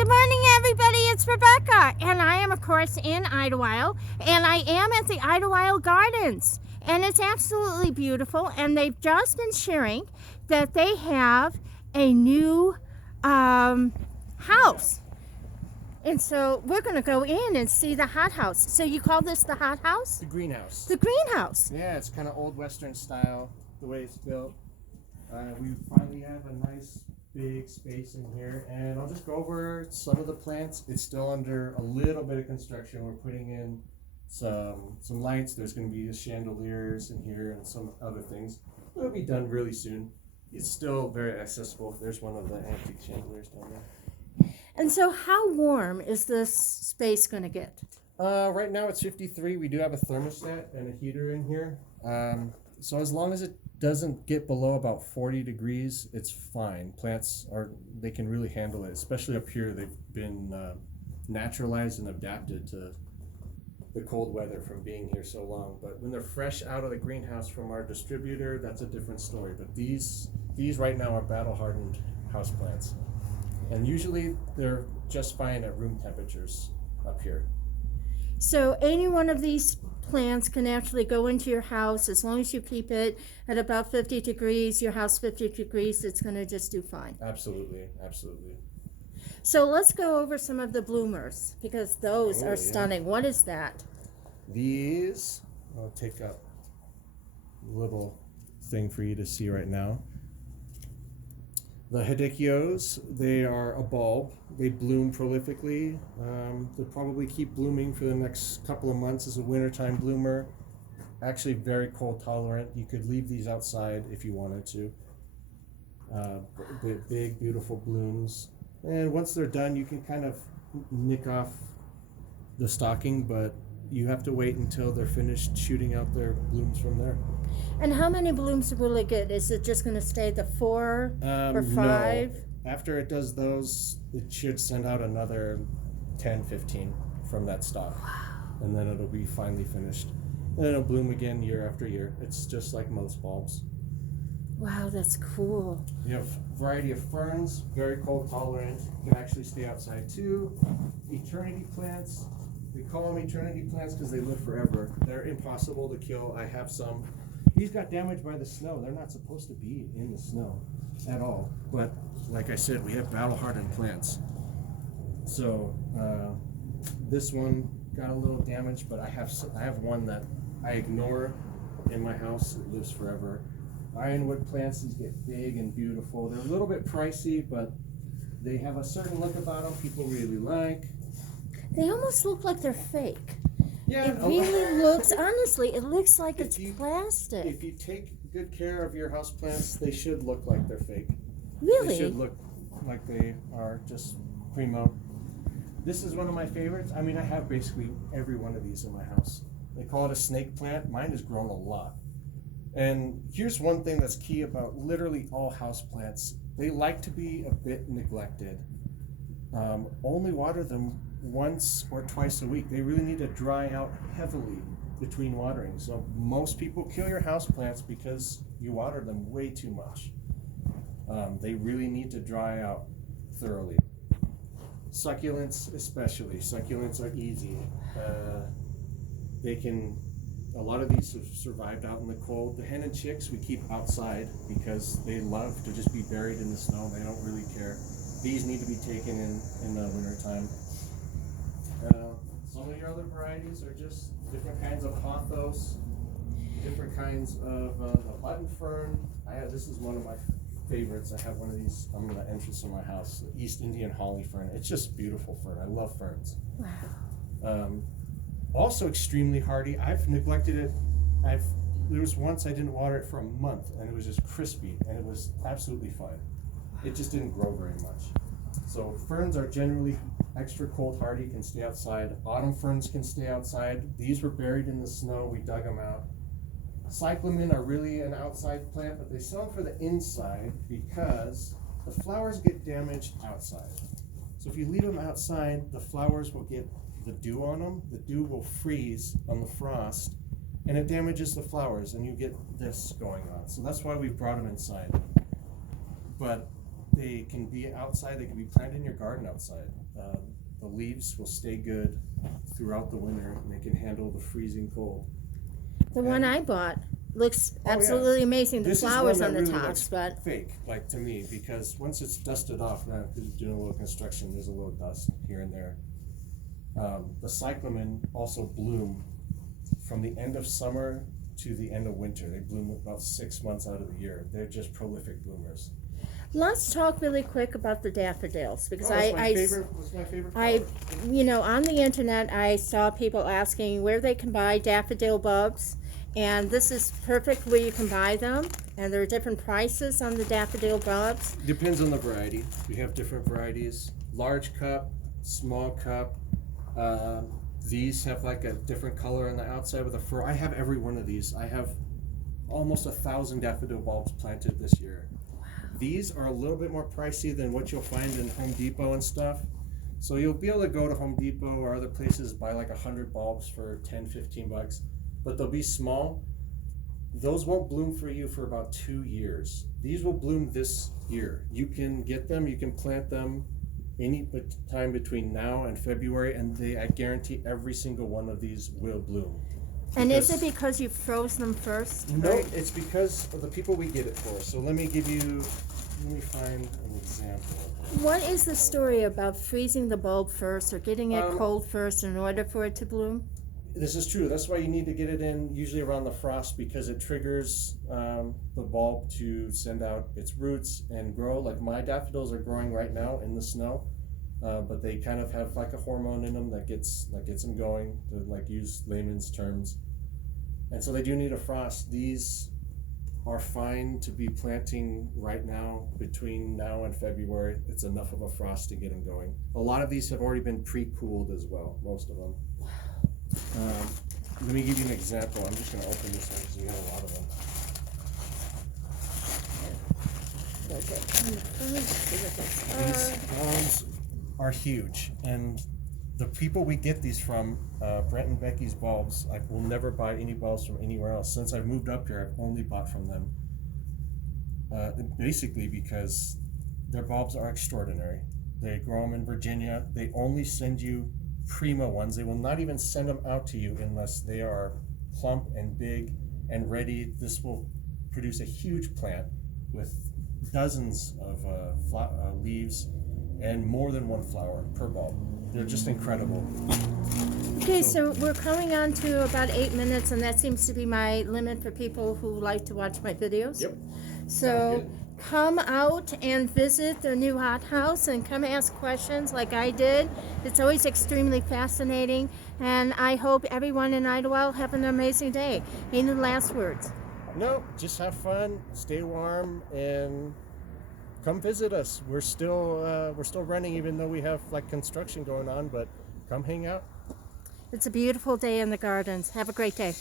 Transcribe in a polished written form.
Good morning, everybody. It's Rebecca, and I am, of course, in Idyllwild, and I am at the Idyllwild Gardens, and it's absolutely beautiful. And they've just been sharing that they have a new house, and so we're going to go in and see the hothouse. So you call this the hothouse? The greenhouse. The greenhouse. Yeah, it's kind of old Western style, the way it's built. We finally have a nice big space in here, and I'll just go over some of the plants. It's still under a little bit of construction. We're putting in some lights. There's going to be chandeliers in here and some other things. It'll be done really soon. It's still very accessible. There's one of the antique chandeliers down there. And so how warm is this space going to get? Right now it's 53. We do have a thermostat and a heater in here. So as long as it doesn't get below about 40 degrees, it's fine. Plants they can really handle it, especially up here. They've been naturalized and adapted to the cold weather from being here so long. But when they're fresh out of the greenhouse from our distributor, that's a different story. But these right now are battle hardened houseplants. And usually they're just fine at room temperatures up here. So any one of these plants can actually go into your house as long as you keep it at about 50 degrees, your house 50 degrees, it's going to just do fine. Absolutely, absolutely. So let's go over some of the bloomers because those are stunning. What is that? These, I'll take a little thing for you to see right now. The Hedychios, they are a bulb. They bloom prolifically. They'll probably keep blooming for the next couple of months as a wintertime bloomer. Actually very cold tolerant. You could leave these outside if you wanted to. Big, beautiful blooms. And once they're done, you can kind of nick off the stocking, but you have to wait until they're finished shooting out their blooms from there. And how many blooms will it get? Is it just going to stay the 4 or 5? No. After it does those, it should send out another 10, 15 from that stock. Wow. And then it'll be finally finished. And it'll bloom again year after year. It's just like most bulbs. Wow, that's cool. You have a variety of ferns, very cold tolerant, can actually stay outside too. Eternity plants. We call them eternity plants because they live forever. They're impossible to kill. I have some. These got damaged by the snow. They're not supposed to be in the snow at all. But like I said, we have battle-hardened plants. So this one got a little damaged, but I have one that I ignore in my house. It lives forever. Ironwood plants, these get big and beautiful. They're a little bit pricey, but they have a certain look about them people really like. They almost look like they're fake. Yeah, it really looks, honestly, it looks like it's plastic. If you take good care of your houseplants, they should look like they're fake. Really? They should look like they are just primo. This is one of my favorites. I mean, I have basically every one of these in my house. They call it a snake plant. Mine has grown a lot. And here's one thing that's key about literally all houseplants. They like to be a bit neglected. Only water them once or twice a week. They really need to dry out heavily between watering. So most people kill your houseplants because you water them way too much. They really need to dry out thoroughly. Succulents especially. Succulents are easy. A lot of these have survived out in the cold. The hen and chicks we keep outside because they love to just be buried in the snow. They don't really care. These need to be taken in the wintertime. Some of your other varieties are just different kinds of pothos, different kinds of the button fern. This is one of my favorites. I have one of these on the entrance of my house, the East Indian holly fern. It's just beautiful fern. I love ferns. Wow. Also extremely hardy. I've neglected it. There was once I didn't water it for a month, and it was just crispy, and it was absolutely fine. It just didn't grow very much. So ferns are generally extra cold hardy, can stay outside. Autumn ferns can stay outside. These were buried in the snow. We dug them out. Cyclamen are really an outside plant, but they sell them for the inside because the flowers get damaged outside. So if you leave them outside, the flowers will get the dew on them. The dew will freeze on the frost, and it damages the flowers, and you get this going on. So that's why we brought them inside. But They can be outside. They can be planted in your garden outside. The leaves will stay good throughout the winter, and they can handle the freezing cold. The one I bought looks Oh, yeah. absolutely amazing. The This is flowers one on that the really tops, looks but fake, like to me, because once it's dusted off, now because doing a little construction, there's a little dust here and there. The cyclamen also bloom from the end of summer to the end of winter. They bloom about 6 months out of the year. They're just prolific bloomers. let's talk really quick about the daffodils because That's my favorite color. on the internet I saw people asking where they can buy daffodil bulbs, and this is perfect where you can buy them, and there are different prices on the daffodil bulbs. Depends on the variety. We have different varieties. Large cup, small cup. These have like a different color on the outside with a fur. I have every one of these. I have almost 1,000 daffodil bulbs planted this year. These are a little bit more pricey than what you'll find in Home Depot and stuff. So you'll be able to go to Home Depot or other places, buy like 100 bulbs for 10, 15 bucks, but they'll be small. Those won't bloom for you for about 2 years. These will bloom this year. You can get them, you can plant them any time between now and February, and I guarantee every single one of these will bloom. And is it because you froze them first? No, it's because of the people we get it for. So let me find an example. What is the story about freezing the bulb first or getting it cold first in order for it to bloom? This is true. That's why you need to get it in usually around the frost, because it triggers the bulb to send out its roots and grow. Like my daffodils are growing right now in the snow, but they kind of have like a hormone in them that gets them going, to like use layman's terms. And so they do need a frost. These are fine to be planting right now. Between now and February, it's enough of a frost to get them going. A lot of these have already been pre-cooled as well, most of them. Let me give you an example. I'm just going to open this one because we have a lot of them. These bulbs are huge, and the people we get these from, Brent and Becky's bulbs, I will never buy any bulbs from anywhere else. Since I've moved up here, I've only bought from them. Basically because their bulbs are extraordinary. They grow them in Virginia. They only send you primo ones. They will not even send them out to you unless they are plump and big and ready. This will produce a huge plant with dozens of leaves and more than one flower per bulb. They're just incredible. Okay, so we're coming on to about 8 minutes, and that seems to be my limit for people who like to watch my videos. Yep. So come out and visit their new hothouse and come ask questions like I did. It's always extremely fascinating, and I hope everyone in Idyllwild have an amazing day. Any last words? No, just have fun, stay warm, and come visit us. We're still running, even though we have like construction going on, but come hang out. It's a beautiful day in the gardens. Have a great day.